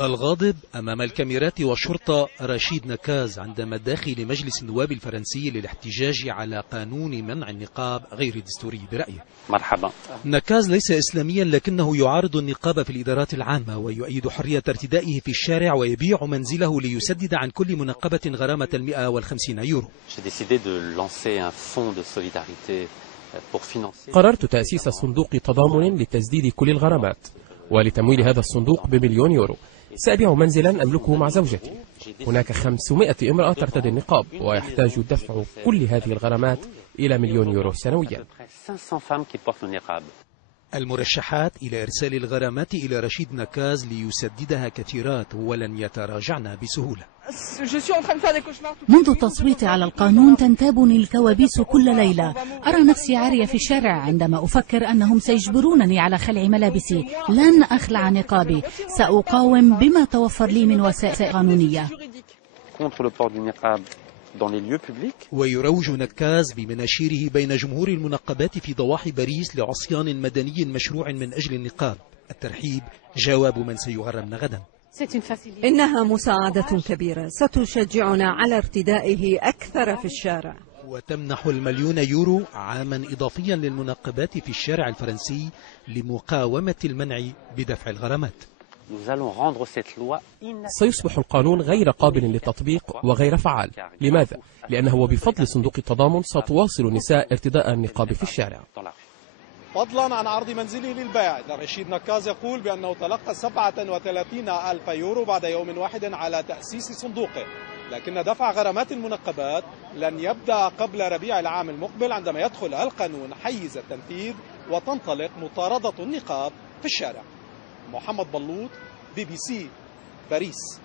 الغاضب أمام الكاميرات والشرطة رشيد نكاز عندما داخل مجلس النواب الفرنسي للاحتجاج على قانون منع النقاب غير الدستوري برأيه. مرحبا. نكاز ليس إسلاميا لكنه يعارض النقاب في الإدارات العامة ويؤيد حرية ارتدائه في الشارع ويبيع منزله ليسدد عن كل منقبة غرامة 150 يورو. قررت تأسيس صندوق تضامن لتسديد كل الغرامات ولتمويل هذا الصندوق ب1,000,000 يورو. سأبيع منزلا أملكه مع زوجتي. هناك 500 امرأة ترتدي النقاب ويحتاج دفع كل هذه الغرامات إلى 1,000,000 يورو سنويا. المرشحات إلى إرسال الغرامات إلى رشيد نكاز ليسددها كثيرات ولن يتراجعن بسهولة. منذ التصويت على القانون تنتابني الكوابيس كل ليلة. أرى نفسي عارية في الشارع عندما أفكر أنهم سيجبرونني على خلع ملابسي. لن أخلع نقابي. سأقاوم بما توفر لي من وسائل قانونية. ويروج نكاز بمناشيره بين جمهور المنقبات في ضواحي باريس لعصيان مدني مشروع من أجل النقاب. الترحيب جواب من سيغرمن غدا. إنها مساعدة كبيرة ستشجعنا على ارتدائه أكثر في الشارع. وتمنح 1,000,000 يورو عاما إضافيا للمنقبات في الشارع الفرنسي لمقاومة المنع بدفع الغرامات. سيصبح القانون غير قابل للتطبيق وغير فعال. لماذا؟ لأنه وبفضل صندوق التضامن ستواصل النساء ارتداء النقاب في الشارع. فضلا عن عرض منزله للبيع، رشيد نكاز يقول بأنه تلقى 37,000 يورو بعد يوم واحد على تأسيس صندوقه، لكن دفع غرامات المنقبات لن يبدأ قبل ربيع العام المقبل عندما يدخل القانون حيز التنفيذ وتنطلق مطاردة النقاب في الشارع. محمد بلوط، BBC، باريس.